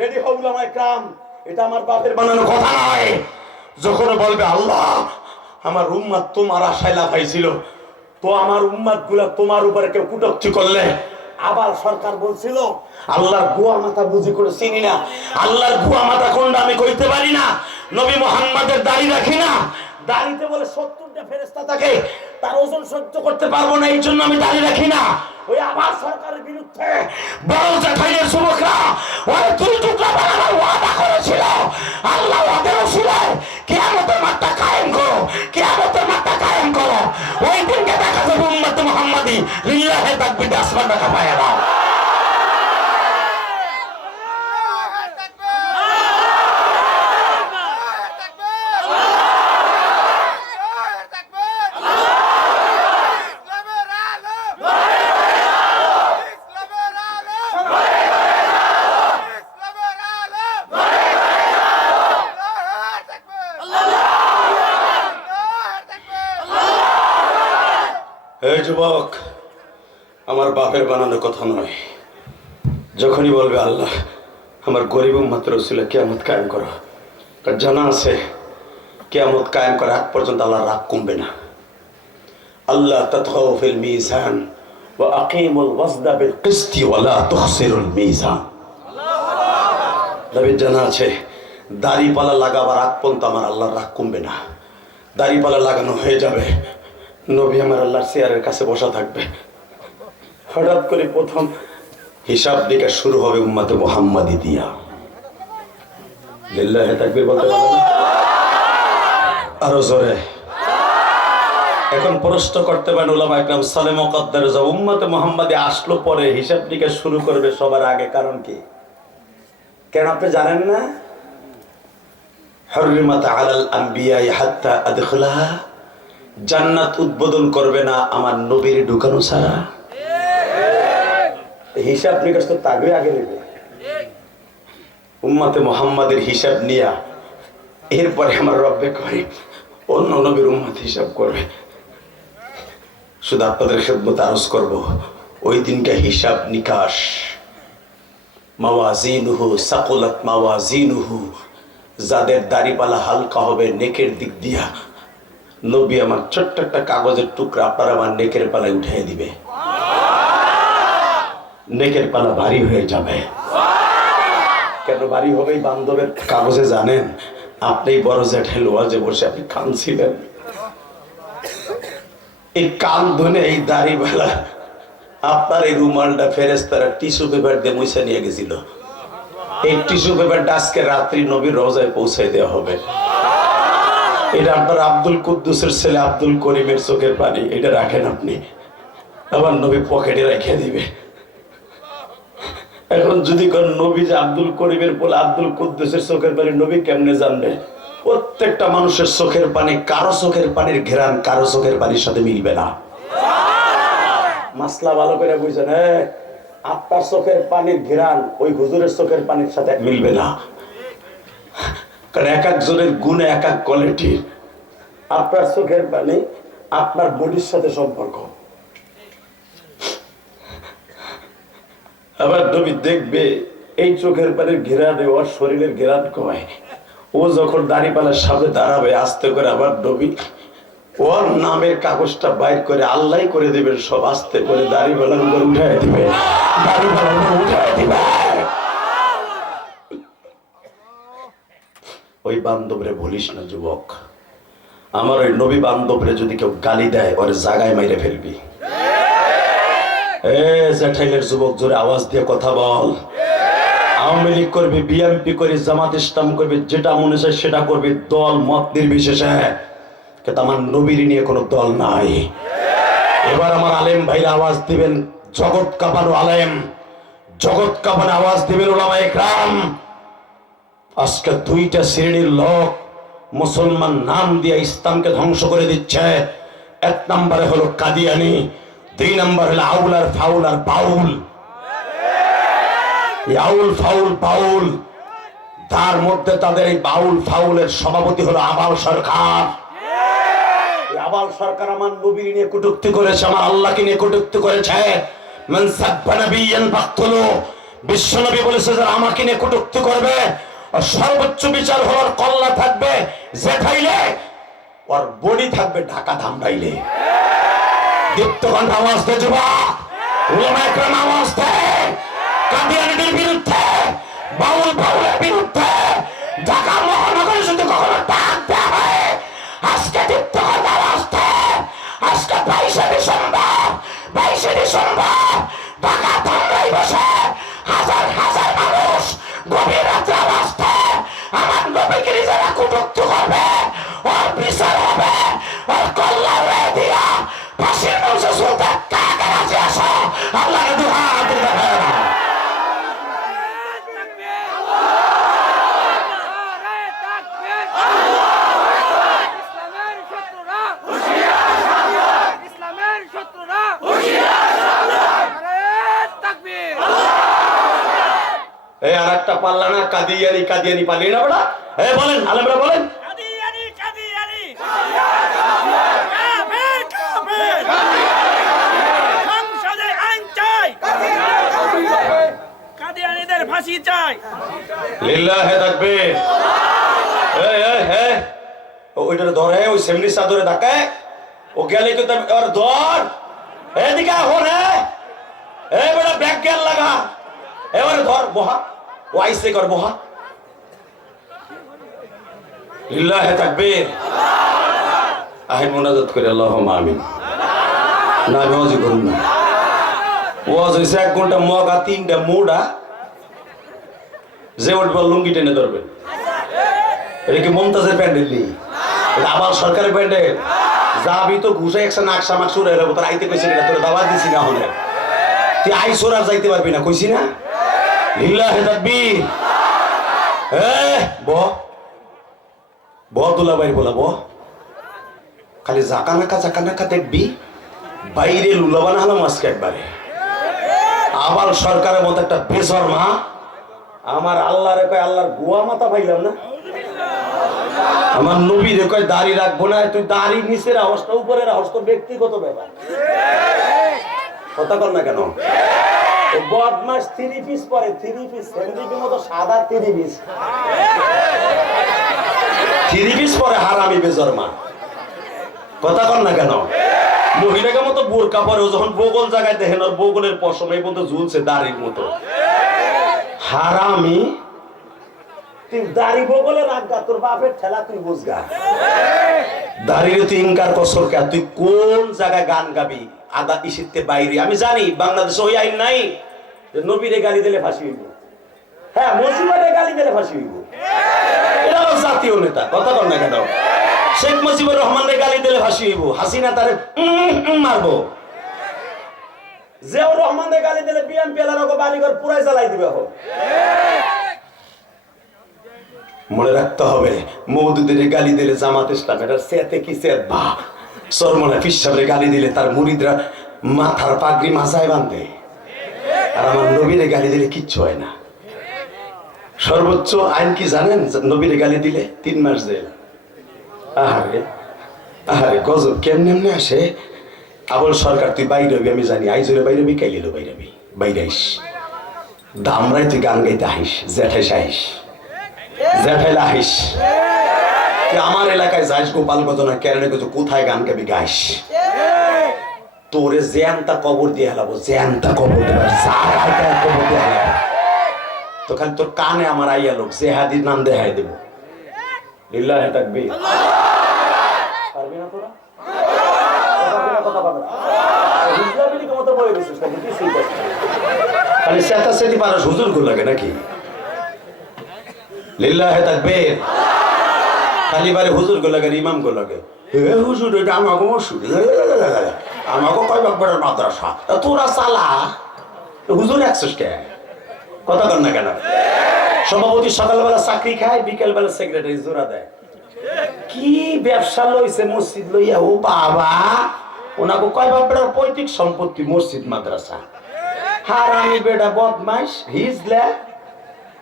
Ready হও উলামায়ে কেরাম, এটা আমার বাপের বানানো কথা নয়। যখন বলবে আল্লাহ আমার উম্মত তোমার আশায় লাফাইছিল, তো আমার উম্মত গুলা তোমার উপরে কেউ কটূক্তি করলে, আবার সরকার বলছিল আল্লাহর গুয়া মাথা বুঝি করে চিনি না, আল্লাহর গুয়া মাথা কোনটা আমি কইতে পারি না, নবী মুহাম্মাদের দাড়ি রাখি না, দাড়িতে বলে 70টা ফেরেশতা থাকে, তার ওজন সহ্য করতে পারবো না, এই জন্য আমি দাড়ি রাখি না। ওই আবার সরকারের বিরুদ্ধে বড় জাঠাইয়ের যুবকরা ওই দুই টুকরা বানানোর ওয়াদা করেছিল, আল্লাহ ওদের ওসিলায় কিয়ামতের মাঠটা কায়েম করো, কিয়ামতের মাঠটা কায়েম করো। ওই দিনকে দেখা যাবে উম্মত মুহাম্মাদি লিল্লাহি তাকবীর আসমান রাখা পায় না। এই যুবক, আমার বাপের বানানো কথা নয়। যখনই বলবে আল্লাহ আমার গরিব উম্মতের ওসিলা কিয়ামত কায়েম করো, তার জানা আছে কিয়ামত কায়েম করার আগ পর্যন্ত আল্লাহর রাগ কমবে না। আল্লাহ তাতগাউ ফিল মিজান ওয়া আকিমুল ওয়াজনা বিল কিসতি ওয়া লা তুখসিরুল মিজান। নবীর জানা আছে দাড়িপালা লাগাবার আগ পর্যন্ত আমার আল্লাহর রাগ কমবে না। দাড়িপালা লাগানো হয়ে যাবে, নবী আমার আল্লাহর চেয়ারের কাছে বসা থাকবে, হঠাৎ করে প্রথম হিসাব নিকাশ শুরু হবে উম্মতে মুহাম্মাদি দিয়া। লিল্লাহি তাকবীর বলতে পারবেন না? আরো জোরে। এখন প্রশ্ন করতে পারেন উলামায়ে কেরাম সালে মুকদ্দার, যে উম্মতে মুহাম্মাদি আসলো পরে হিসাব নিকাশ শুরু করবে সবার আগে, কারণ কি? কেন আপনি জানেন না? হুররিমাত আলাল আম্বিয়া হাত্তা আদখিলাহা, জান্নাত উদ্বোধন করবে না আমার নবীর ঢুকানো ছাড়া। হিসাব নিকাশ তো তাকে আগে নেবে, উম্মতে মুহাম্মাদের হিসাব নিয়া এরপরে আমার রব্বে করে অন্য নবীর উম্মত হিসাব করবে। শুধু আপনাদের খেদমতে আরজ করব, ওই দিনকে হিসাব নিকাশ মাওয়াজিনুহু সাকুলাত মাওয়াজিনুহু, যাদের দাড়িপালা হালকা হবে নেকের দিক দিয়া, নবী আমার ছোট্ট একটা কাগজের টুকরা আপনার আমার নেকের পালায় উঠিয়ে দিবে, নেকের পালা ভারী হয়ে যাবে। কেন ভারী হবে? বান্ধবের কাগজে জানেন আপনি বড় জ্যাঠের ওয়াজে বসে আপনি কাঁদছিলেন, এই কান ধনে এই দাড়িপালা আপনার এই রুমালটা ফেরেশতারা টিস্যু পেপার দিয়ে মুছে নিয়ে গেছিল, এই টিস্যু পেপারটা আজকে রাত্রি নবীর রওজায় পৌঁছায় দেওয়া হবে। এটা আপনার আব্দুল কুদ্দুসের ছেলে আব্দুল করিমের চোখের পানি, এটা রাখেন আপনি, আবার নবী পকেটে রেখে দিবে। এখন যদি কোন নবী যে আব্দুল করিমের বলে আব্দুল কুদ্দুসের চোখের পানি নবী কেমনে জানবে? প্রত্যেকটা মানুষের চোখের পানি, কারো চোখের পানির ঘেরান কারো চোখের পানির সাথে মিলবে না। মাসলা ভালো করে বুঝছেন? আপনার চোখের পানির ঘেরান ওই হুজুরের চোখের পানির সাথে মিলবে না, কারণ এক একজনের গুণ এক এক কোয়ালিটির। আপনার চোখের পানি আপনার বডির সাথে সম্পর্ক। আবার নবী দেখবে এই চোখের পানির ঘেরানে ওর শরীরের ঘেরান কমায়, ও যখন দাড়িপালার সামনে দাঁড়াবে আস্তে করে আবার নবী ওর নামের কাগজটা বাইর করে আল্লাহ করে দেবেন, সব আস্তে করে দাড়িপালার উপর উঠায় দিবে, দাড়িপালার উপর উঠায় দিবে। ওই বান্ধবরে বলিস না যুবক, আমার ওই নবী বান্ধবরে যদি কেউ গালি দেয় ওর জায়গায় মাইরে ফেলবি। জ্যাঠাইলের যুবক জোরে আওয়াজ দিয়ে কথা বল। আওয়ামী লীগ করবি, বিএনপি করবি, জামাত ইসলাম করবি, যেটা মনে চায় সেটা করবি, দল মত নির্বিশেষে, কিন্তু আমার নবীর নিয়ে কোনো দল নাই। এবার আমার আলেম ভাইরা আওয়াজ দিবেন, জগৎ কাঁপানো আলেম, জগৎ কাঁপানো আওয়াজ দিবেন উলামায়ে কেরাম। আজকে দুইটা শ্রেণীর লোক মুসলমান নাম দিয়ে ইসলামকে ধ্বংস করে দিচ্ছে। এক নম্বরে হলো কাদিয়ানি, দুই নম্বর হলো আউল আর ফাউল আর বাউল। আউল ফাউল বাউল, তার মধ্যে তাদের এই বাউল ফাউলের সভাপতি হলো আবাল সরকার। আবাল সরকার আমার নবীর নিয়ে কটূক্তি করেছে, আমার আল্লাহকে নিয়ে কটূক্তি করেছে। মান সাব্বা নাবিয়ান ফাকতুলু বিশ্বনবী বলেছে যারা আমাকে নিয়ে কটূক্তি করবে আর সর্বোচ্চ বিচার হওয়ার কল্লা থাকবে জেঠাইলে, ওর বডি থাকবে ঢাকা ধামরাইলে। দীপ্তকণ্ঠ আওয়াজ দে যুবক, উলামা একরাম আওয়াজ দে, কাদিয়ানীদের বিরুদ্ধে, বাউলের বিরুদ্ধে ঢাকা মহানগরে যদি কখনো ডাক দেওয়া হয়, আজকে দীপ্তকণ্ঠ আওয়াজ দে। আজকে 22শে ডিসেম্বর ঢাকা ধামরাই বসে হাজার হাজার মানুষ গভীর রাত্রে আওয়াজ দেয়, আমার নবীকে যারা কটূক্তি করবে ওর বিচার হবে, ওর কল্যাণ হয়ে দিয়া ফাঁসির মঞ্চে ঝুলতে কাকে রাজি আসো? আল্লাহকে দুহাত তুলে দেখাও। এই আর একটা পাল্লা না, কাদিয়ানি পালিয়ে না বড়া। এই বলেন আলেমরা বলেন, সংসদে আইন চাই, কাদিয়ানীদের ফাঁসি চাই। লিল্লাহে তাকবীর। ওইটারে ধরে, ওই সেমনি চাদরে ঢাকায় ও গেলে কিন্তু ওর ধর এদিকে হরে এই বড় ব্যাগ গেল লাগা, এবারে ধর বহা, ও আইসে কর বহা। লিল্লাহে তাকবীর। আহেন মুনাজাত করে আল্লাহুম্মা আমিন। না ওয়াজি করুন না, ওয়াজ হইছে 1 ঘন্টা মগা 3টা মোড়া, যে উঠবে লুঙ্গি টেনে ধরবেন। এটা কি মমতাজের প্যান্ডেল নেই, এটা আবার সরকারের প্যান্ডেল। যাবি তো ঘুষে একশো নাকশা মাকসুর হয়ে যাবো, তোর আইতে কইছি না, তোর দাওয়াত দিছি না, হলে তুই আইসোর আর যাইতে পারবি না, কইছি না। লিল্লাহে তাকবীর। দুলা বাইর বলা খালি জাকা নাকা দেখবি, বাইরে লুলাবানা হলাম আজকে একবারে। আবার সরকারের মতো একটা বেসরমা, আমার আল্লাহরে কয় আল্লাহর গোয়া মাথা পাইলাম না, আমার নবীরে কয় দাড়ি রাখবো না, তুই দাড়ি নিচের অবস্থা উপরের অবস্থা ব্যক্তিগত ব্যাপার, কথা কর না কেন? বদমাস 3 পিস পরে, 3 পিস সেন্ডিকের মতো সাদা 3 পিস পরে হারামি বেজরমা, কথা কর না কেন? মহিলাকে মতো বোরকা পরে, যখন বগল জায়গায় দেখেন ওর বগলের পশম এই মতো ঝুলছে দাড়ির মতো, হারামি। তুই দাড়ি বগলে রাখগা, তোর বাপের ঠেলা তুই বুঝগা। দাড়ির তুই ইনকার কসর কে, তুই কোন জায়গায় গান গাবি? আদা ইসিতে বাইরে। আমি জানি বাংলাদেশে ওই আইন নাই যে নবীরে গালি দিলে ফাঁসি হইব, হ্যাঁ মুজিবরে গালি দিলে ফাঁসি হইব, এটা হলো জাতীয় নেতা, কথা কর না কেন? শেখ মুজিবুর রহমানরে গালি দিলে ফাঁসি হইব, হাসিনা তারে মারবো। যে রহমানরে গালি দিলে বিএনপি এলার বাড়িঘর পুরাই জ্বালাই দিবে। মনে রাখতে হবে, মওদুদের গালি দিলে জামাত ইসলাম এটা সেতে কি সেত বা সরমনা ফিসাবে গালি দিলে তার মুরিদরা মাথার পাগড়ি মাথায় বাঁধে, আর আমার নবীরে গালি দিলে কিচ্ছু হয় না। সর্বোচ্চ আইন কি জানেন? নবীরে গালি দিলে 3 মাস জেল। আহারে আহারে গজব কেমনে এমনি আসে। আবল সরকার তুই বাইরে হবি, আমি জানি আইজরে বাইরে হবি, কাইলেও বাইরে হবি, বাইরে আইস দামরাই তুই গান গাইতে আহিস, জ্যাঠাইস আহিস, জ্যাঠাইলা আহিস, তুই আমার এলাকায় যাইস গোপালগঞ্জ না কেরানে গেছো, কোথায় গান গাবি গাইস, তোরে জ্যানতা কবর দিয়ে হেলাবো, জ্যানতা কবর দিয়ে কবর দিয়ে হেলাবো। তো খালি তোর কানে আমার আইয়া লোক জেহাদির নাম দেখাই দেবো। লিল্লাহে তাকবীর। পারবি না তোরা? কথা পারবি না? হুজুরাবিলিকে মতো বলে গেছিস নাকি? কিছুই করছিস না, খালি চেতা-চেতি পারস হুজুর গো লাগে নাকি? লিল্লাহে তাকবীর। খালি বারে হুজুর গো লাগে, ইমাম গো লাগে। হে হুজুর এটা আমাকে মসজিদ, আমাকে কয় বাপের মাদ্রাসা, তোরা চালা হুজুর একশোস কে? কথা কর না কেন? সভাপতি সকালবেলা চাকরি খায়, বিকেলবেলা সেক্রেটারি জোড়া দেয়। কি ব্যবসা লইছে মসজিদ লইয়া, ও বাবা, ওনাকে কয় বাপের পৈতৃক সম্পত্তি মসজিদ মাদ্রাসা। হারামি বেটা বদমাইশ হিজলা,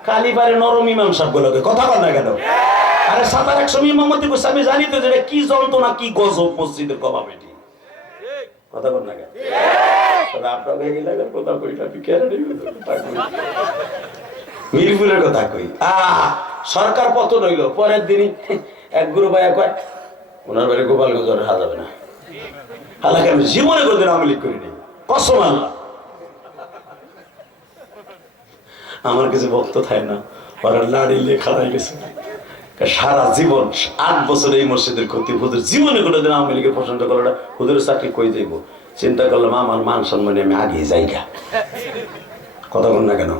খালি বারে নরম ইমাম সাহেব গুলোকে, কথা কর না কেন? আরে 700 ইমামতি করছে, আমি জানি তো যেটা কি যন্ত্রণা, কি গজব মসজিদের কবাবেটি, কথা কর না কেন? আপনার ভেঙে লাগার কথা কই না, মিরপুরের কথা কই। সরকার পতন হইল, পরের দিনই এক গুরু ভাইয়া কয় ওনার বাড়ি গোপালগঞ্জ হারা যাবে না। হালাকে আমি জীবনে কোনদিন আওয়ামী লীগ করিনি, কসম আল্লাহ। আমার কিছু ভক্ত থাকে না, ওরা লাড়ি লেখা হয়ে গেছে সারা জীবন। 8 বছর এই মসজিদের ক্ষতি, হুজুর জীবনে কোনোদিন আওয়ামী লীগের প্রশংসা করলো না। হুজুরের চাকরি কই যাইব, চিন্তা করলাম আমার মান সম্মানে আমি আগিয়ে যাইগা। কথা বল না কেন?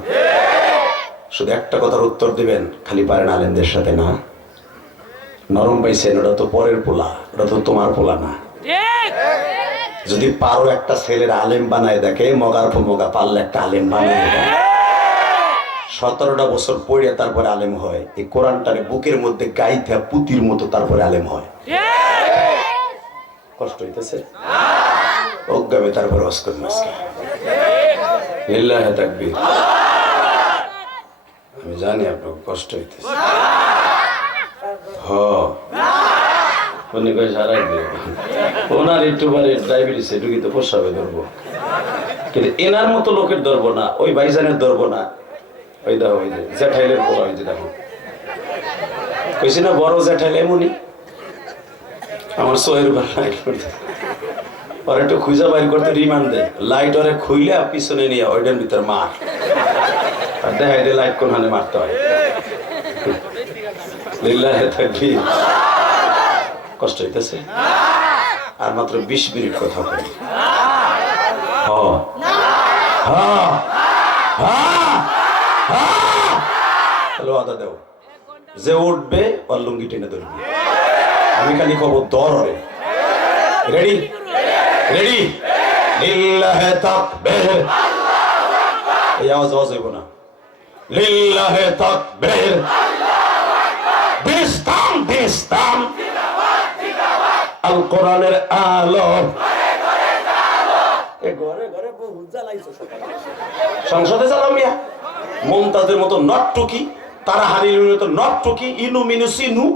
শুধু একটা কথার উত্তর দিবেন, খালি পারেন আলেমদের সাথে না। নরম পাইছেন, ওটা তো পরের পোলা, ওটা তো তোমার পোলা না। যদি পারো একটা ছেলের আলেম বানায় দেখে, মগার মগা পারলে একটা আলেম বানায় দেয়। 17টা বছর পড়ে তারপরে আলেম হয়। এই কোরআনটারে বুকের মধ্যে গাইতে পুতির মতো তারপরে আলেম হয়। কষ্ট হইতেছে অজ্ঞাবে, তারপরে অস্কর মাসকে লিল্লাহে তাকবীর। আমি জানি আপনার কষ্ট হইতেছে। ওনার একটু বারে ডায়াবেটিস, একটু কিন্তু প্রস্রাবে ধরবো, কিন্তু এনার মতো লোকের ধরবো না, ওই ভাইজানের ধরবো না। ওই দেখো, ওই যে জ্যাঠাইলের পোলা, ওই যে দেখো, কইছি না বড় জ্যাঠাইল এমনই। আমার সোয়ের উপর লাইট করতে, ওর একটু খুঁজা বাইর করতে রিমান্ড দেয়, লাইট ওরে খুইলে পিছনে নিয়ে ওইটার ভিতরে মার, আর দেখা যায় লাইট কোন হানে মারতে হয়। লিল্লাহে তাকবীর। কষ্ট হইতেছে, আর মাত্র 20 মিনিট কথা বলি। আদা দেও, যে উঠবে ওর লুঙ্গি টেনে ধরবি, আমি খালি খবর দর হবে। রেডি রেডি, লিল্লাহে তাকবীর। এই আওয়াজ হইব না। লিল্লাহে তাকবীর। দিস্তাম দিস্তাম আল কোরআনের আলো। ঘরে ঘরে বহুত জ্বালাইছো, সংসদে জ্বালাও মিয়া। মমতাজের মতো নটটুকি, তারা হারির মতো নটটুকি, ইনু মিনু সিনু,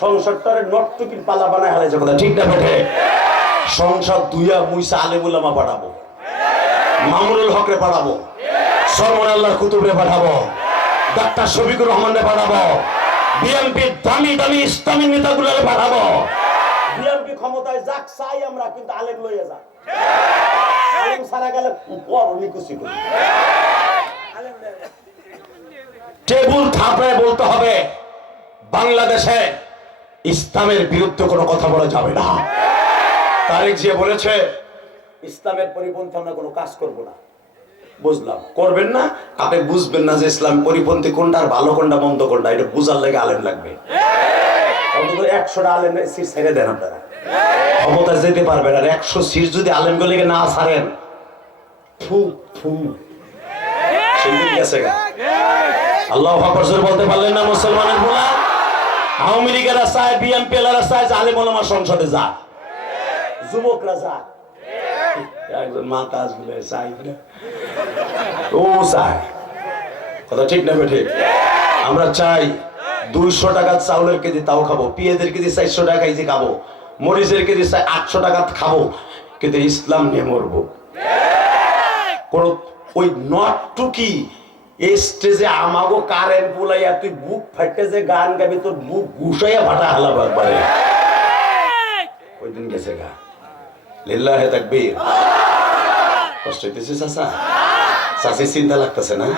সংসদটারে নটটুকির পালা বানায় হারাইছে। কথা ঠিক না বেঠে? সংসদ দুইয়া মুইসা আলেমুল আমা পাঠাবো, মামুনুল হকরে পাঠাবো, সরমন আল্লাহর কুতুবরে পাঠাবো, ডাক্তার শফিকুর রহমানরে পাঠাবো, বিএনপি দামি দামি ইসলামী নেতাগুলোরে পাঠাবো। বিএনপি ক্ষমতায় যাক চাই আমরা, কিন্তু আলেম লইয়া যাক। আলেম সারা গেলে পর নিকুচি করি। টেবুল থাপড়ায় বলতে হবে, বাংলাদেশে ইসলামের বিরুদ্ধে কোনো কথা বলা যাবে না। তারেক জিয়া বলেছে ইসলামের পরিপন্থী আমরা কোনো কাজ করব না। বুঝলাম, করবেন না, আপনি বুঝবেন না যে ইসলাম পরিপন্থী কোনটা আর ভালো কোনটা মন্দ কোনটা, এটা বুঝার লাগে আলেম লাগবে। অন্তত 100টা আলেম সিট ছেড়ে দেন আপনারা, ক্ষমতা যেতে পারবেন। আর 100 সিট যদি আলেম গলিকে না ছাড়েন, ফু ফু সেদিন গেছে গা। আল্লাহু আকবার জোরে বলতে পারলেন না মুসলমানের পোলা? আওয়ামী লীগেরা চায়, বিএনপি এরা চায় যে আলেম ওলামা সংসদে যাক, যুবকরা যাক। একজন মাতা আসলে চাই না, ও চায়। কথা ঠিক না ঠিক? আমরা চাই 200 টাকার চাউলের কেজি তাও খাবো, পেঁয়াজের কেজি 400 টাকা কেজি খাবো, মরিচের কেজি 800 টাকা খাবো, কিন্তু ইসলাম নিয়ে মরবো। কোন ওই নটটুকি স্টেজে আমাগো কারেন্ট বুলাইয়া তুই বুক ফাটে যে গান গাবি, তোর বুক ঘুষাইয়া ভাটা হালাবো একবারে। ওই দিন গেছে গা। লিল্লাহে তাকবীর। কষ্ট হইতেছে চাচা? চাষি চিন্তা লাগতেছে না?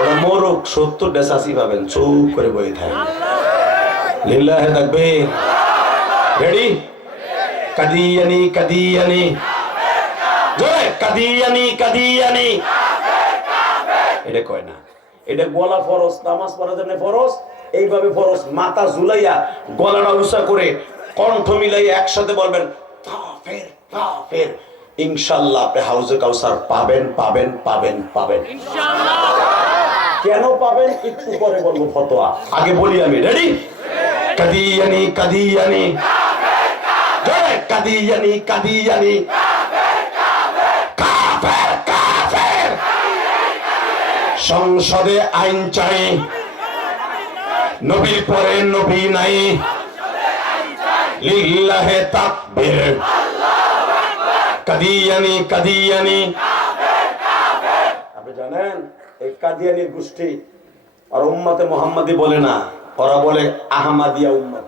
ওরা মোরক 70টা চাষি পাবেন, চুপ করে বই থাকে। লিল্লাহে তাকবীর। রেডি? কাদিয়ানি কাদিয়ানি জয় কাদিয়ানি কাদিয়ানি। এটা কয় না, এটা গলা ফরজ, নামাজ পড়ার জন্য ফরজ। এইভাবে ফরজ, মাথা ঝুলাইয়া গলাটা উঁচা করে কণ্ঠ মিলাইয়া একসাথে বলবেন কাফের কাফের। ইনশাআল্লাহ আপনি হাউজে কাউসার পাবেন পাবেন পাবেন পাবেন ইনশাআল্লাহ। কেন পাবেন একটু পরে বলবো ফতোয়া, আগে বলি আমি। রেডি? কাদিয়ানি কাদিয়ানি জয় কাদিয়ানি কাদিয়ানি কাফের কাফের। সংসদে আইন চাই, নবীর পরে নবী নাই। লিল্লাহে তাকবীর। কাদিয়ানি কাদিয়ানি। আপনি জানেন এই কাদিয়ানির গোষ্ঠী আর উম্মতে মুহাম্মাদি বলে না, ওরা বলে আহমদিয়া উম্মত।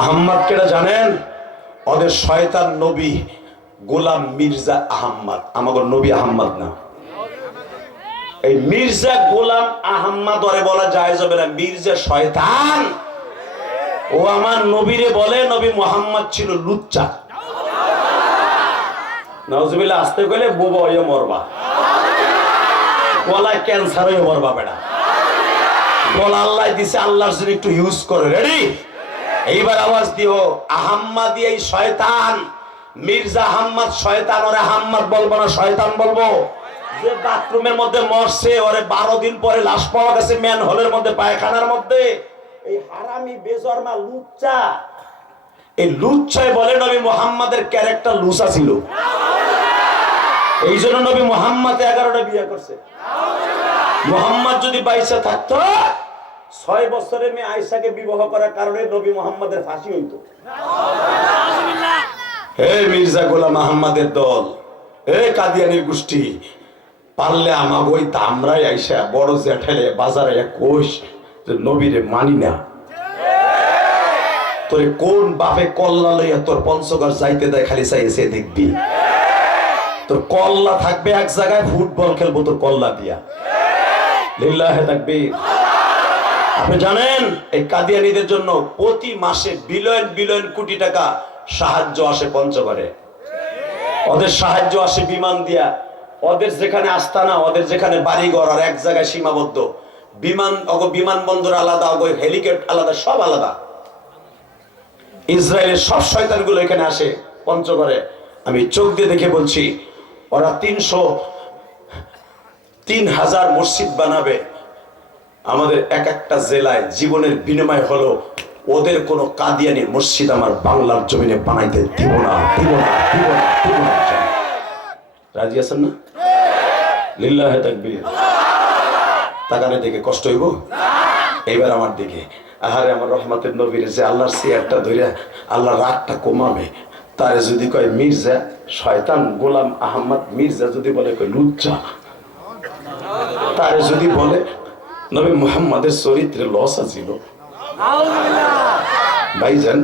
আহম্মদ কেটা জানেন? ওদের শয়তান নবী গোলাম মির্জা আহম্মদ, আমাদের নবী আহম্মদ না। এই মির্জা গোলাম আহম্মদ ওরে বলা যায় যাবে না, মির্জা শয়তান। ও আমার নবীরে বলে নবী মুহাম্মদ ছিল লুচ্চা। নাউজুবিল্লাহ, আসতে গেলে বোবা হয়ে মরবা, গলায় ক্যান্সার হয়ে মরবা বেটা। গলা আল্লাহ দিছে, আল্লাহর জন্য একটু ইউজ করে। রেডি? এইবার আওয়াজ দিও, আহম্মদি এই শয়তান, মির্জা আহম্মদ শয়তান। ওরে আহম্মদ বলবো না, শয়তান বলবো। যে বাথরুমের মধ্যে মরছে, ওরে 12 দিন পরে লাশ পাওয়া গেছে ম্যান হলের মধ্যে, পায়খানার মধ্যে। এই হারামি বেজরমা লুচ্চা, এই লুচ্চাই বলে নবী মুহাম্মাদের ক্যারেক্টার লুচা ছিল। এই জন্য নবী মুহাম্মদ 11টা বিয়ে করছে। মুহাম্মদ যদি বাইসা থাকতো, 6 বছরের মেয়ে আয়েশাকে বিবাহ করার কারণে নবী মুহাম্মাদের ফাঁসি হইতো। হে মির্জা গোলাম আহম্মদের দল, হে কাদিয়ানির গোষ্ঠী, পারলে আমাকে ওই দামরাই আইসা বড় জেঠালে বাজারে কোষ নবীরে মানি না। তোরে কোন বাপে কল্লা লইয়া তোর পঞ্চগড় যাইতে দেয়, খালি চাইছে দেখবি। তোর কল্লা থাকবে এক জায়গায়, ফুটবল খেলবো তোর কল্লা দিয়া। লিল্লাহে তাকবীর। আপনি জানেন এই কাদিয়ানীদের জন্য প্রতি মাসে বিলিয়ন বিলিয়ন কোটি টাকা সাহায্য আসে পঞ্চগড়ে। ওদের সাহায্য আসে বিমান দিয়া। ওদের যেখানে আস্তানা, ওদের যেখানে বাড়িঘর আর এক জায়গায় সীমাবদ্ধ। বিমানবন্দর আলাদা, হেলিকপ্টার আলাদা, সব আলাদা। ইসরায়েলের সব শয়তানগুলো এখানে আসে পঞ্চগড়ে। আমি চোখ দিয়ে দেখে বলছি, ওরা 3,000 মসজিদ বানাবে আমাদের এক একটা জেলায়। জীবনের বিনিময় হলো ওদের কোনো কাদিয়ানি মসজিদ আমার বাংলার জমিনে বানাইতে দিব না, দিব না, দিব না, দিব না। রাজি আছেন না? লিল্লাহে তাকবীর। তাকানে দেখে কষ্ট হইব? এইবার আমার দিকে। আহারে আমার রহমতের নবীর যে আল্লাহর চেয়ারটা ধরে আল্লাহ রাগটা কমাবে, তারে যদি কয় মির্জা শয়তান গোলাম আহম্মদ, মির্জা যদি বলে কয় লুচ্চা, তারে যদি বলে নবী মুহাম্মাদের চরিত্রে লসা ছিল। ভাইজান,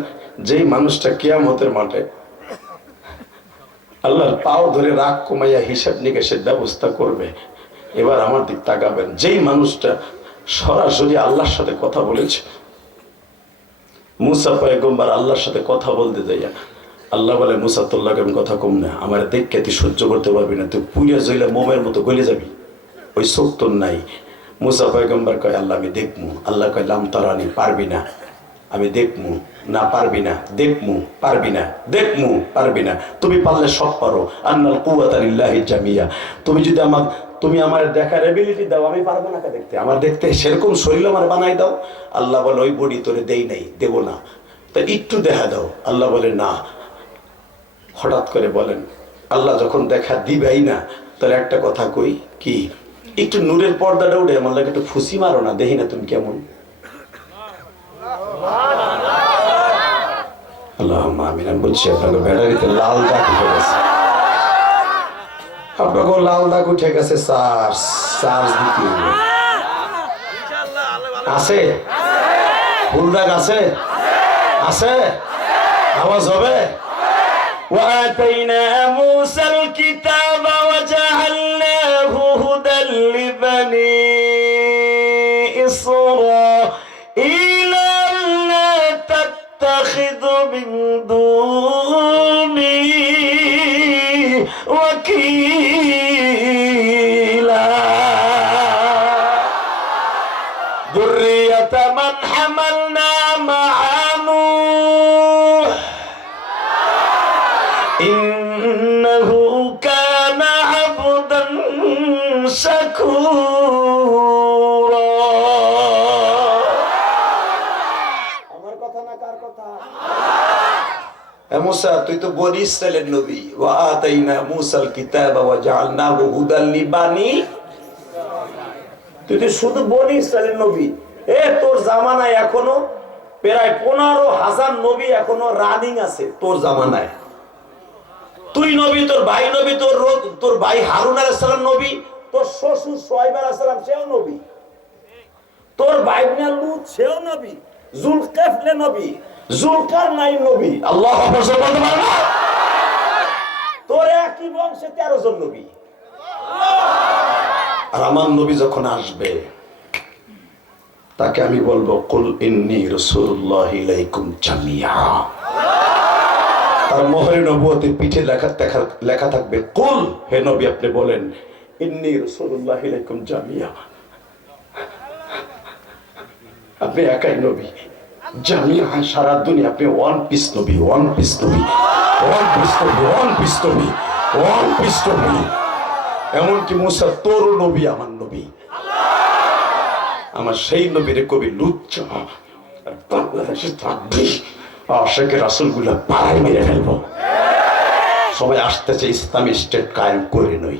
যেই মানুষটা কিয়ামতের মাঠে আল্লাহর পাও ধরে রাগ কমাইয়া হিসাব নিকাশের ব্যবস্থা করবে, এবার আমার দিক তাকাবেন। যেই মানুষটা সরাসরি আল্লাহর সাথে কথা বলেছে, মুসা পয়গম্বর আল্লাহর সাথে কথা বলতে যাইয়া আল্লাহ বলে, মুসা তোর লাগে আমি কথা কম না, আমার দেখকে তুই সহ্য করতে পারবি না, তুই পুড়িয়া জইলে মোমের মতো গলে যাবি, ওই শোক তোর নাই। মুসা পয়গম্বর কয় আল্লাহ আমি দেখমু। আল্লাহ কয় লাম তারানি, পারবি না। আমি দেখমু। না পারবি না। দেখমু। পারবি না। দেখমু। পারবি না। তুমি পারলে সব পারো। আন্নাল কুওয়াতা লিল্লাহি জামিয়া। তুমি আমার দেখার এবিলিটি দাও, আমি পারবো না দেখতে। আমার দেখতে সেরকম শরীর আমার বানাই দাও। আল্লাহ বলে ওই বডি তোরে দেই নাই, দেব না, তা একটু দেখা দাও। আল্লাহ বলে না। হঠাৎ করে বলেন আল্লাহ যখন দেখা দিবেই না, তাহলে একটা কথা কই, কি একটু নূরের পর্দাটা উঠে আমার লাগে একটু ফুসি মারো না, দেখি না তুমি কেমন। আল্লাহ আমিন। আমি বলছি আপনাকে ব্যাটারিতে লাল দাগ উঠে গেছে, আপনাকে লাল দাগ উঠে গেছে। চার্জ দিতে আছে, ফুল দাগ আছে, আছে, আওয়াজ হবে। وآتينا موسى الكتاب وجعلناه هدى لبني إسرائيل ألا تتخذوا من دوني وكيلا ذرية من حملنا مع نوح إنه كان عبدا شكورا। আমার কথা না কার কথা? মুসা তুই তো বনি ইসরাইলের নবী। ওয়া আতাইনা মুসাল কিতাবা ওয়া জাআলনাহু হুদাল লিবানি। তুই তো শুধু বনি ইসরাইলের নবী। তোর জামানায় এখনো প্রায় 15,000 নবী এখনো রানিং আছে তোর জামানায়। তুই নবী, তোর ভাই নবী, তোর ভাই হারুন আলাইহিস সালাম নবী, তোর শ্বশুর শুআয়ব আলাইহিস সালাম সেও নবী, তোর ভাইনা লূত সেও নবী, জুলকাফলে নবী, জুলকারনাইন নবী। আল্লাহু আকবার বলতে পারো না? তোর একই বংশে 13 জন নবী। আর আমার নবী যখন আসবে তাকে আমি বলবো কুল ইন্নী রাসূলুল্লাহি ইলাইকুম জামিয়া। তার মোহরে নবুয়তের পিঠে লেখা থাকবে কুল, হে নবী আপনি বলেন ইন্নী রাসূলুল্লাহি ইলাইকুম জামিয়া। আপনি একাই নবী, জামিয়া সারা দুনিয়া, আপনি ওয়ান পিস নবী, ওয়ান পিস নবী, ওয়ান পিস নবী, ওয়ান পিস নবী, ওয়ান পিস নবী। এমনকি মুসা তোর নবী, আমার নবী, আমার সেই নবীর কবি লুচ্চ আর বাংলাদেশে থাকবি আশেকের রাসূলগুলো পাড়ায় মেরে ফেলবো। সবাই আসতেছে ইসলামী স্টেট কায়েম করে নই।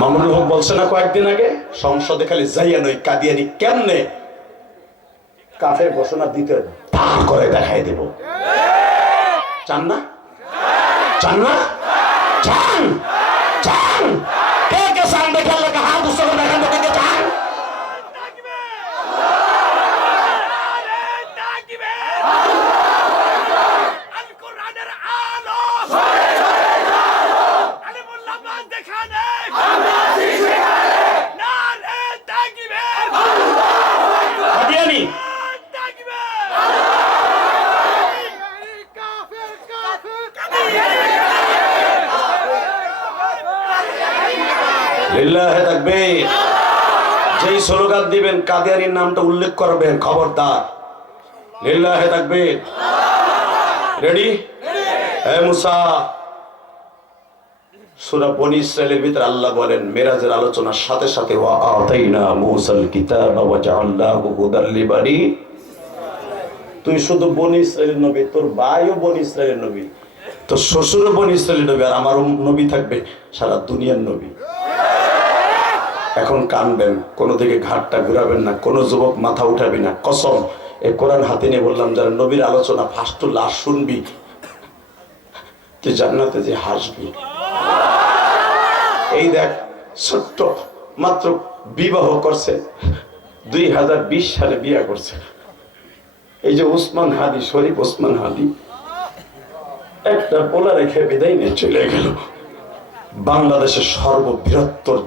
মামুনুল হক বলছে না কয়েকদিন আগে, সংসদে খালি যাইয়া নই কাদিয়ানি কেমনে কাফের ঘোষণা দিতে পার করে দেখাই দেব। চান না? চান না? চান? চান? কে কে চান দেখার লোক হাত উৎসব দেখান, কে কে চান? লিল্লাহি তাকবীর। যেই স্লোগান দিবেন কাদিয়ানীর নামটা উল্লেখ করবেন, খবরদার। লিল্লাহি তাকবীর। রেডি? হে মুসা, সূরা বনী ইসরাঈলের ভিতরে আল্লাহ বলেন মেরাজের আলোচনার সাথে সাথে ওয়া আতাইনা মুসাল কিতাবা ওয়া জাআলনাহু হুদাল লিবানি। তুই শুধু বনী ইসরাঈলের নবী, তোর ভাইও বনী ইসরাঈলের নবী, তোর শ্বশুরও বনী ইসরাঈলের নবী, আর আমারও নবী থাকবে সারা দুনিয়ার নবী। এখন কানবেন, কোনো দিকে ঘাটটা ঘুরাবেন না, কোনো যুবক মাথা উঠাবি না। কসম, এই কোরআন হাতে নিয়ে বললাম, যারা নবীর আলোচনা ফার্স্ট লাশ শুনবি তুই জান্নাতে যে হাসবি। এই দেখ, ছোট্ট মাত্র বিবাহ করছে, 2020 সালে বিয়ে করছে। এই যে ওসমান হাদি, শরীফ ওসমান হাদি, একটা পোলা রেখে বিদায় নিয়ে চলে গেল। বাংলাদেশের সর্ববৃহত্তর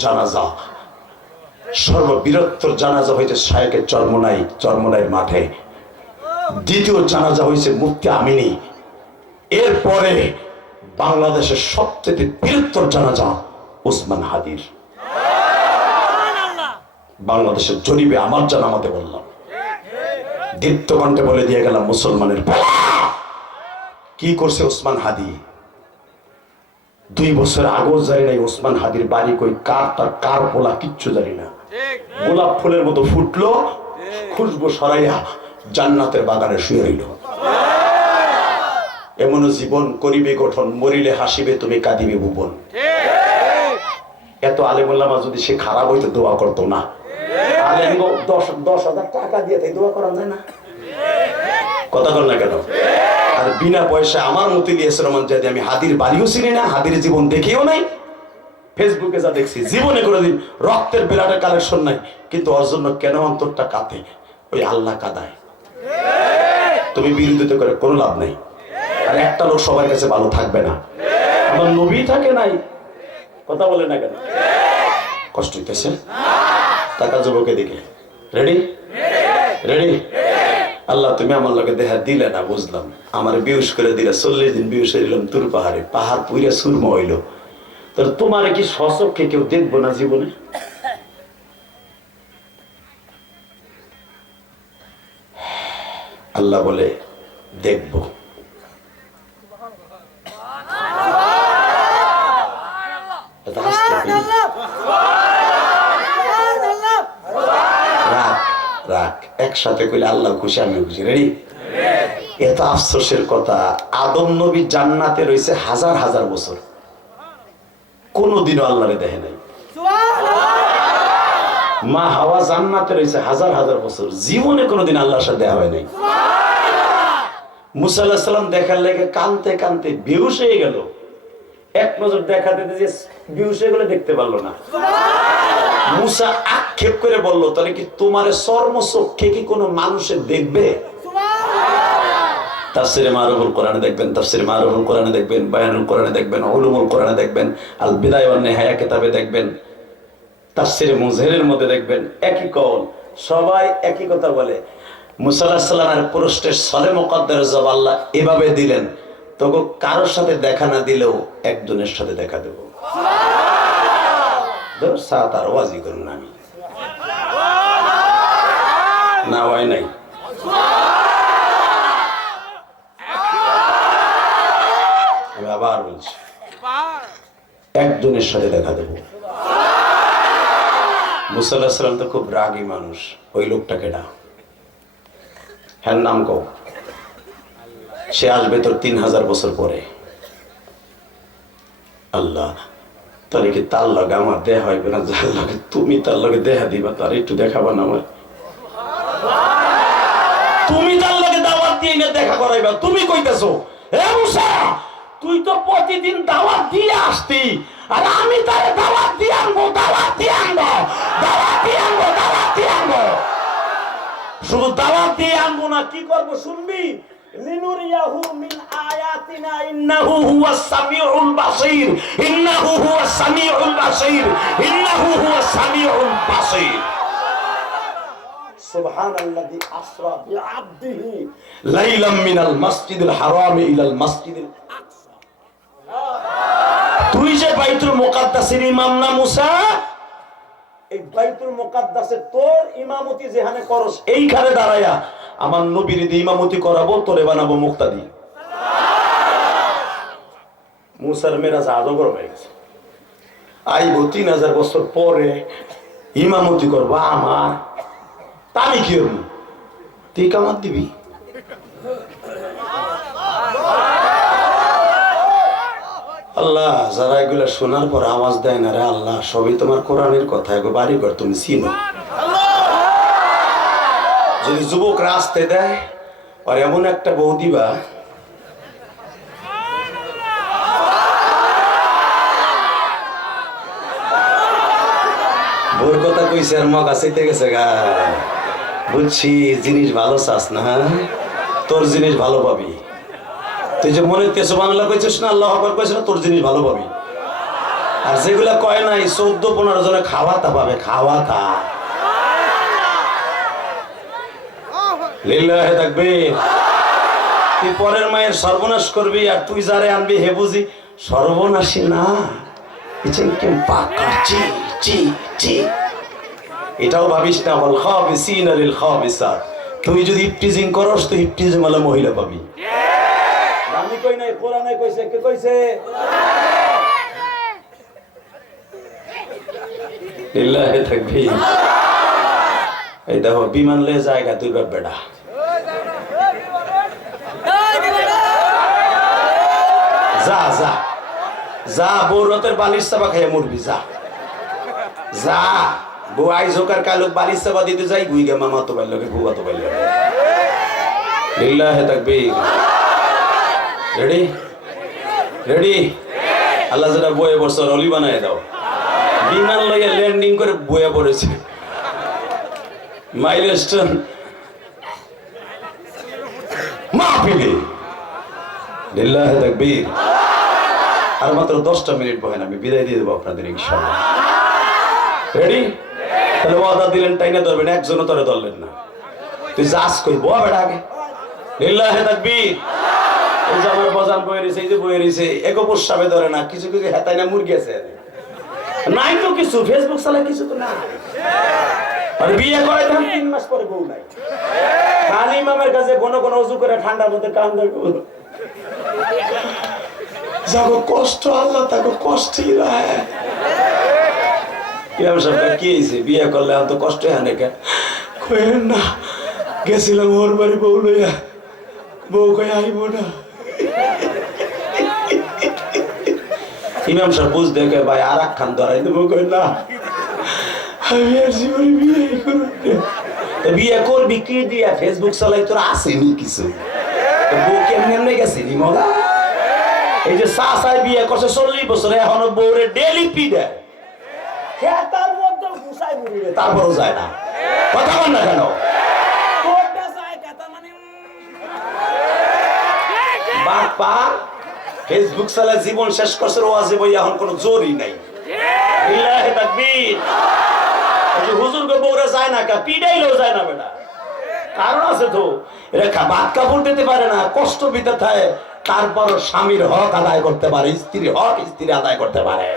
জানাজা হয়েছে শায়েখের চরমনাইয়ের মাঠে। দ্বিতীয় জানাজা হয়েছে মুফতি আমিনী। এরপরে বাংলাদেশের সবচেয়ে বৃহত্তর জানাজা ওসমান হাদির। বাংলাদেশের জরিপে আমার জানামাতে বললাম, দীপ্তকণ্ঠে বলে দিয়ে গেলাম, মুসলমানের কি করছে ওসমান হাদি। 2 বছর আগেও জানি নাই ওসমান হাদির বাড়ি কই, কার পোলা কিচ্ছু জানি না। গোলাপ ফুলের মতো ফুটলো, খুশবু সরাইয়া জান্নাতের বাগানে শুয়ে রইল। এমন জীবন করিবে গঠন, মরিলে হাসিবে তুমি, কাঁদিবে ভুবন। এত আলেমুল্লামা যদি সে খারাপ হইতো দোয়া করতো না। আলেম 10,000 টাকা দিয়ে তাই দোয়া করা যায় না? কথা বল না কেন? আর বিনা পয়সায় আমার মতি ইলিয়াস রহমান জাদি, আমি হাদির বাড়িও চিনি না, হাদির জীবন দেখিও নাই, ফেসবুকে যা দেখছি, জীবনে কোনোদিন রক্তের বেলাটা কালেকশন নাই, কিন্তু ওর জন্য কেন অন্তরটা কাঁদে? ওই আল্লাহ কাঁদায়। তুমি বিরোধিতা করে কোনো লাভ নাই। আর একটা লোক সবার কাছে ভালো থাকবে না, আমার নবী থাকে নাই। কথা বলে না কেন? কষ্ট হইতেছে? টাকা যুবকের দিকে রেডি? রেডি? আল্লাহ তুমি আমার লোকে দেখা দিলে না, বুঝলাম, আমার বিউস করে দিলে, 40 দিন বিউস দিলাম তুর পাহাড় পুইরা সুরমা হইলো। তাহলে তোমার কি সচক্ষে কেউ দেখবো না জীবনে? আল্লাহ বলে দেখবো। রাখ, একসাথে কইলে আল্লাহ খুশি, আমি খুশি। রেডি? এত আফসোসের কথা, আদম নবী জান্নাতে রয়েছে হাজার হাজার বছর, কোনদিনও আল্লাহরে দেখে নাই। মা হাওয়া জান্নাতে রয়েছে হাজার হাজার বছর, জীবনে কোনোদিন আল্লাহর সাথে দেখা হয় নাই। মুসা আলাইহিস সালাম দেখার লেগে কানতে কানতে বেহুশ হয়ে গেল, এক নজর দেখা দিতে যে ভিউ সেগুলো দেখতে পারলো না। মুসা আক্ষেপ করে বলল, তাহলে কি তোমার চর্ম চক্ষে কি কোনো মানুষের দেখবে? তাফসিরে মারুফুল কোরআনে দেখবেন, তাফসিরে মারুফুল কোরআনে দেখবেন, বায়ানুল কোরআনে দেখবেন, উলুমুল কোরআনে দেখবেন, আল বিদায়া ওয়ান নিহায়া কিতাবে দেখবেন, তাফসিরে মুজহিরের মধ্যে দেখবেন, একই কওল, সবাই একই কথা বলে। মুসা আলাইহিস সালামের প্রশ্নের সলে মুকদ্দারে জবাব আল্লাহ এভাবে দিলেন, তবে কারোর সাথে দেখা না দিলেও একজনের সাথে দেখা দেব। সুবহানাল্লাহ। সাত আর ওয়াজি করুন, আমি না হয় নাই। আমি আবার বলছি, একজনের সাথে দেখা দেব। মুসা আলাইহিস সালাম তো খুব রাগী মানুষ। ওই লোকটাকে ডাক, হ্যাঁ নাম কও। সে আসবে তোর 3000 বছর পরে। আল্লাহ, তাহলে কি তার লগে আমার দেহা হইবে না? যার লগে তুমি তার লগে দেহা দিবা, তার একটু দেখাবা না আমার? তুমি তার লগে দাওয়াত দিয়ে না দেখা করাইবা, তুমি কইতেছো হে মুসা তুই তো প্রতিদিন দাওয়াত দিয়ে আসতি, আর আমি তারে দাওয়াত দিয়ে আনবো, দাওয়াত দিয়ে আনবো, দাওয়াত দিয়ে আনবো, দাওয়াত দিয়ে আনবো। শুধু দাওয়াত দিয়ে আনবো না, কি করবো শুনবি? লিনুরিয়াহু মিন আয়াতিনা ইন্নাহু হুয়াস সামিউল বাসীর, ইন্নাহু হুয়াস সামিউল বাসীর, ইন্নাহু হুয়াস সামিউল বাসীর। সুবহানাল্লাযী আসরা বিআবদিহি লাইলাম মিনাল মাসজিদিল হারাম ইলাল মাসজিদিল আকসা। তুই যে বাইতুল মুকাদ্দাসের ইমাম না মুসা, এই বাইতুল মুকাদ্দাসে তোর ইমামতি যেখানে করস, এইখানে দাঁড়ায়া আমার নবীর দিয়ে ইমামতি করাবো, তোরে বানাবো মুক্তাদি। মুসার মেরাজ আজও গরম হয়ে গেছে। আইব 3000 বছর পরে ইমামতি করবো আমার, তা আমি কি হবো? তুই কামাত দিবি? আল্লাহ, যারা এগুলা শোনার পর আওয়াজ দেয় না রে আল্লাহ, সবই তোমার কোরআনের কথা, এগো বাড়ি ঘর তুমি চিনো। যদি যুবক রাস্তে দেয় আর এমন একটা বউ দিবা, বউর কথা কইছে আর মগ আসাইতে গেছে গা। বুঝছি জিনিস ভালো চাস না, তোর জিনিস ভালো পাবি। তুই যে মনে সুবহানাল্লাহ কইছিস না, আল্লাহু আকবার কইছিস না, তোর জিনিস ভালো পাবি। আর যেগুলা কয় নাই 14-15 জনে খাওয়াতা পাবে, খাওয়াতা। লিল্লাহি তাকবীর। তুই পরের মায়ের সর্বনাশ করবি, আর তুই যারে আনবি হে বুঝি সর্বনাশী না। এটাও ভাবিস না, বল খাবিসিনা লিল খাবিসাত। তুই যদি ইফটিজিং করস তুই ইফটিজিং ওয়ালা মহিলা পাবি। আমি কই নাই, কোরআনে কইছে। কে কইছে? লিল্লাহি তাকবীর। এই দেখো বিমান লে জায়গা তুই বাপ বেটা, যা যা যা, বৌরতের বালিশ চাপা খাইয়া মরবি, যা যা। বউ আইজোকার কালক বালিশ চাপা দিতে যাই, গুইগা মামা তো পাইল, বুয়া তো পাইল। লিল্লাহি তাকবীর। Ready ready. আল্লাহ যেটা বয়ে বছর অলি বানায় দাও। বিমান লইয়া ল্যান্ডিং করে বয়ে পড়েছে মাইলস্টোন মাহফিলে। লিল্লাহি তাকবীর। আর মাত্র 10টা মিনিট বহেন, আমি বিদায় দিয়ে দেবো আপনাদের ইনশাআল্লাহ। রেডি? তাহলে ওয়াদা দিলেন, টাইনা ধরবেন, একজনও তোরে ধরলেন না। তুই যাস কই বয়া বেড়া আগে। লিল্লাহি তাকবীর। এই যে আমার বজান বয়ে রয়েছে, এই যে বয়ে রয়েছে, এগো প্রস্রাবে ধরে না, কিছু কিছু হেতাই না মুরগি আছে নাই তো কিছু, ফেসবুক চালায় কিছু তো না। আর বিয়ে করে 3 মাস পরে বউ নাই। খালি ইমামের কাছে কোন কোন অজু করে ঠান্ডার মধ্যে কান ধরে যাবো কষ্ট, আল্লাহ তাকে কষ্টই রায়। কি হয়েছে? বিয়ে করলে এত কষ্ট হয় না কেন? কইেন না, গেছিলাম ওর বাড়ি বউ লইয়া, বউ কই আইব না। ইমাম সাহেব বুঝ দেখে ভাই আর এক খান ধরাই দেবো, কই না আমি আর জীবনে বিয়ে করব না। বিয়ে করবি কি দিয়া? ফেসবুক চালাই তোর আসেনি কিছু, বউ কেমনে এমনি গেছিনি মগা? এই যে চাচাই বিয়ে করছে 40 বছরে এখনো বউরে ডেলি পি দেয় খেতার মধ্যে ঘুষাই বুড়ি রে তারপরও যায় না কথা বল না কেন কোনটা চাই কথা মানে বাপা ফেসবুক চালা জীবন শেষ করছে ওয়াজে বই এখন কোনো জোরই নাই বিল্লাহি তাকবীর এই যে হুজুর গো বউরা যায় না কা পিডাইলেও যায় না বেটা কারণ আছে তো এরা ভাত কাপড় দিতে পারে না কষ্ট বিতে থাকে তারপর স্বামীর হক আদায় করতে পারে স্ত্রীর হক স্ত্রী আদায় করতে পারে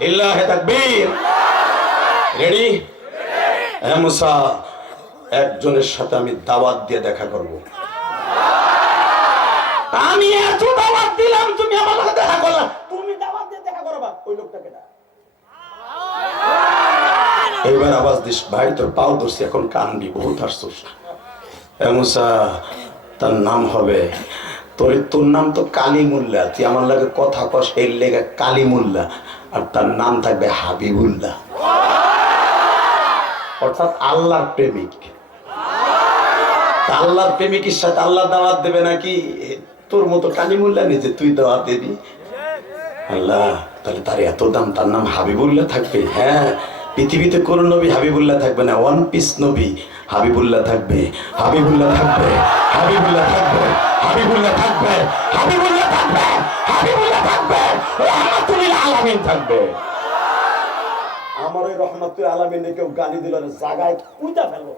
বিল্লাহি তাকবীর রেডি হ্যাঁ মুসা একজনের সাথে আমি দাওয়াত দিয়ে দেখা করব আমি এত দাওয়াত দিলাম তুমি আমার সাথে দেখা করলা তুমি দাওয়াত দিয়ে দেখা করবা ওই লোকটাকে না এইবার আওয়াজ দিস ভাই তোর পাও ধরছি এখন কানবি বহুত আসছিস মুসা তার নাম হবে তোর নাম তো কালিমুল্লাহ তুই আমার লাগে কথা কস এর লেগে কালিমুল্লাহ আর তার নাম থাকবে হাবিবুল্লাহ অর্থাৎ আল্লাহর প্রেমিক আল্লাহর প্রেমিকের সাথে আল্লাহ দাওয়াত দেবে নাকি তোর মতো কালিমুল্লাহ নেই যে তুই দাওয়াত দিবি আল্লাহ তাহলে তার এত দাম তার নাম হাবিবুল্লাহ থাকবে হ্যাঁ পৃথিবীতে কোন নবী হাবিবুল্লাহ থাকবে না ওয়ান পিস নবী হাবিবুল্লাহ থাকবে হাবিবুল্লাহ থাকবে হাবিবুল্লাহ থাকবে হাবিবুল্লাহ থাকবে হাবিবুল্লাহ থাকবে হাবিবুল্লাহ থাকবে রাহমাতুল আলামিন থাকবে আমার ওই রহমাতুল আলামিনে কেউ গালি দিল না জায়গায় কুইতা ফেলবো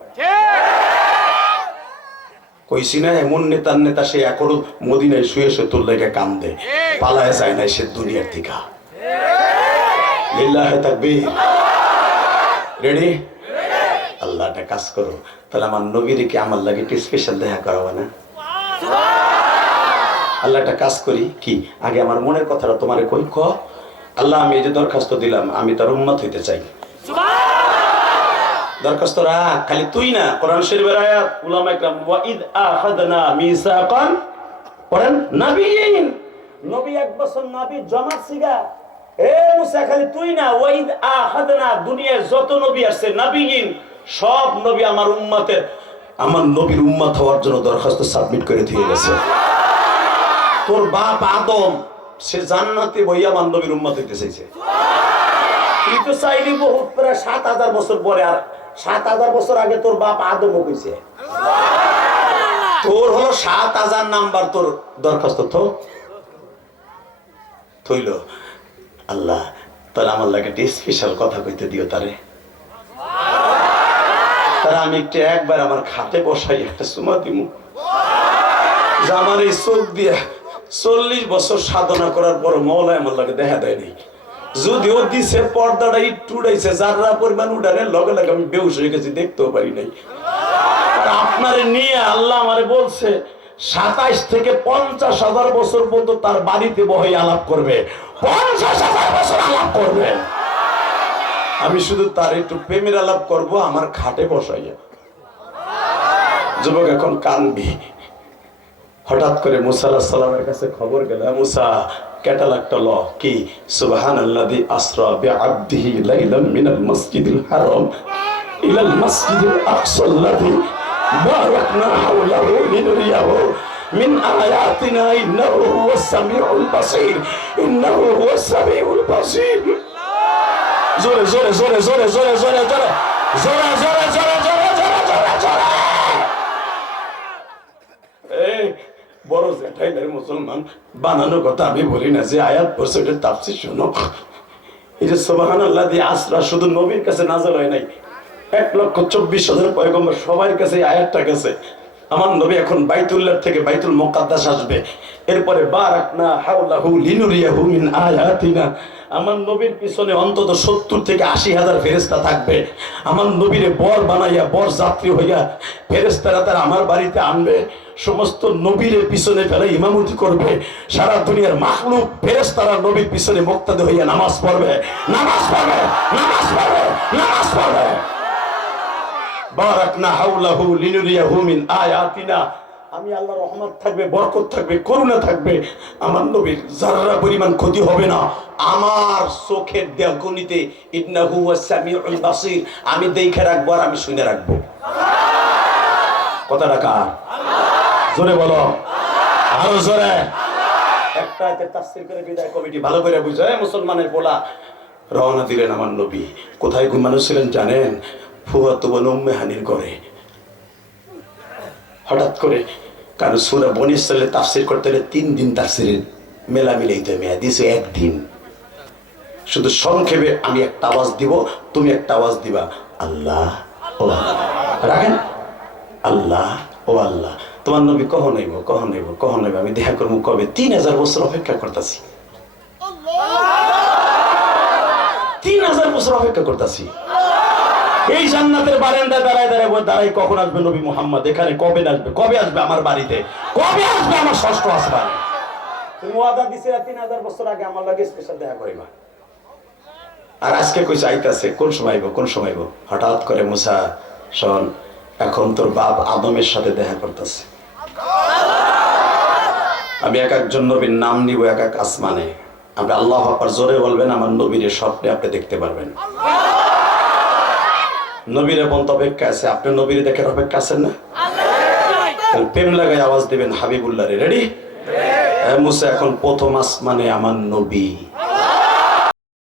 কইছি না এমন নেতার নেতা সে এখনো মদিনায় শুয়ে শুয়ে তোর লেগে কান্দে পালায় যায় না সে দুনিয়ার থেকে লিল্লাহি তাকবীর রেডি আল্লাহ একটা কাজ করো তাহলে আমার নবীরে কি আমার লাগে একটু স্পেশাল দেখা করাবো না আল্লাহ একটা কাজ করি কি আগে আমার মনের কথাটা তোমারে কই ক আল্লাহ আমি এই যে দরখাস্ত দিলাম আমি তার উম্মত হইতে চাই দরখাস্ত রাখ খালি তুই না কোরআন শরীফের আয়াত উলামা ইকরাম ওয়া ইদ আখাযনা মিসাকান পড়েন নবিয়িন নবী এক বছর নবী জমা সিগা এ মুসা খালি তুই না ওয়া ইদ আখাযনা দুনিয়ায় যত নবী আছে নবিয়িন সব নবী আমার উম্মতের আমার নবীর উম্মত হওয়ার জন্য দরখাস্ত সাবমিট করে দিয়ে গেছে তোর বাপ আদম সে জান্নাতে বইয়া আমার নবীর উম্মত হইতে চাইছে তুই তো চাইলি বহুত প্রায় ৭,০০০ বছর পরে আর ৭,০০০ বছর আগে তোর বাপ আদম কইছে তোর হলো ৭,০০০ নাম্বার তোর দরখাস্ত তো থইল আল্লাহ তাহলে আমার লাগে একটা স্পেশাল কথা কইতে দিও তারে তারা আমি একটু একবার আমার খাটে বসাই একটা সুমা দিমু যে আমার এই চোখ দিয়ে ৪০ বছর সাধনা করার পর মওলা আমার লাগে দেখা দেয় নাই যদিও দিছে পর্দাটা একটু উড়াইছে যারা পরিমাণ উঠানের লগে লগে আমি বেহুশ হয়ে গেছি দেখতেও পারি নাই আপনারে নিয়ে আল্লাহ আমারে বলছে ২৭ থেকে ৫০,০০০ বছর পর্যন্ত তার বাড়িতে বহে আলাপ করবে ৫০,০০০ বছর আলাপ করবে আমি শুধু তার একটু প্রেমের আলাপ করব আমার খাটে বসাইয়া যুবক এখন কানবি হঠাৎ করে মুসা আলাইহিস সালামের কাছে খবর গেল মুসা ক্যাটালগটা ল কি সুবহানাল্লাযী আসরা বিআবদিহি লাইলাম মিনাল মাসজিদিল হারাম ইলাল মাসজিদিল আকসাল্লাযী বারাকনা হাওলাহু লিনুরিয়াহু মিন আয়াতিনা ইন্নাহু হুয়াস সামিউল বাসীর ইন্নাহু হুয়াস সামিউল বাসীর জোরে জোরে জোরে জোরে জোরে জোরে জোরে জোরে জোরে জোরে জোরে জোরে জোরে জোরে এই বড় জেঠাইলের মুসলমান বানানো কথা আমি বলি না যে আয়াত পড়ছে ওটার তাফসীর শোনো এই যে সুবহানাল্লাযী আসরা শুধু নবীর কাছে নাযিল হয় নাই ১,২৪,০০০ পয়গম্বর সবার কাছে এই আয়াতটা গেছে আমার নবী এখন বাইতুল্লাহ থেকে বাইতুল মুকাদ্দাস আসবে এরপরে বারাকনা হাওলাহু লিনুরিয়াহু মিন আয়াতিনা আমার নবীর পিছনে অন্তত ৭০ থেকে ৮০,০০০ ফেরেশতা থাকবে আমার নবীরে বর বানাইয়া বর যাত্রী হইয়া ফেরেশতারা তারা আমার বাড়িতে আনবে সমস্ত নবীর পিছনে ফেলে ইমামতি করবে সারা দুনিয়ার মাখলুক ফেরেশতারা নবীর পিছনে মুক্তাদি হইয়া নামাজ পড়বে নামাজ পড়বে নামাজ পড়বে নামাজ পড়বে বারাকনা হাওলাহু লিনুরিয়াহু মিন আয়াতিনা আমি আল্লাহর রহমত থাকবে বরকত থাকবে করুণা থাকবে আমার নবীর যারা পরিমাণ ক্ষতি হবে না আমার চোখের দেহগণিতে ইন্নাহু হুয়াস সামিউল বাসীর আমি দেখে রাখবো আর আমি শুনে রাখবো কথাটা কার জোরে বলো আরো জোরে একটা আয়াতের তাফসীর করে বিদায় কমিটি ভালো করে বুঝে মুসলমানের বলা রওনা দিলেন আমার নবী। কোথায় ঘুমানো ছিলেন জানেন? ফুয়াতো বোন উম্মে হানির ঘরে। হঠাৎ করে কারণ সূরা বনী ইসরাঈলের তাফসীর করতে হলে 3 দিন তাফসীরের মেলা মিলাইতে মেয়া দিছে একদিন। শুধু সংক্ষেপে আমি একটা আওয়াজ দিব, তুমি একটা আওয়াজ দিবা, আল্লাহ ও আল্লাহ। রাখেন, আল্লাহ ও আল্লাহ। তোমার নবী কখন হইব, কখন হইব, কখন হইব, আমি দেখা করবো কবে? 3000 বছর অপেক্ষা করতেছি, 3000 বছর অপেক্ষা করতেছি। এই জান্নাতের বারান্দায় দাঁড়ায় দাঁড়ায় কখন আসবে নবী মুহাম্মদ? এখানে কবে আসবে? কবে আসবে আমার বাড়িতে? কবে আসবে আমার ষষ্ঠ আসমান? তুমি ওয়াদা দিছে 3000 বছর আগে আমার লাগে স্পেশাল দেখা করিবা। আর আজকে কইছে আইতাছে, কোন সময় আইব, কোন সময় আইব? হঠাৎ করে মুসা, শোন, এখন তোর বাপ আদমের সাথে দেখা করতেছে। আমি এক একজন নবীর নাম নিব এক এক আসমানে। আপনি আল্লাহু আকবার জোরে বলবেন, আমার নবীর স্বপ্নে আপনি দেখতে পারবেন। নবীরে বন্ধ অপেক্ষা আছে, আপনি নবীরে দেখে অপেক্ষা আছেন না? প্রেম লাগাই আওয়াজ দিবেন হাবিবুল্লাহ রে। রেডি? মুসা এখন প্রথম আসমানে আমার নবী।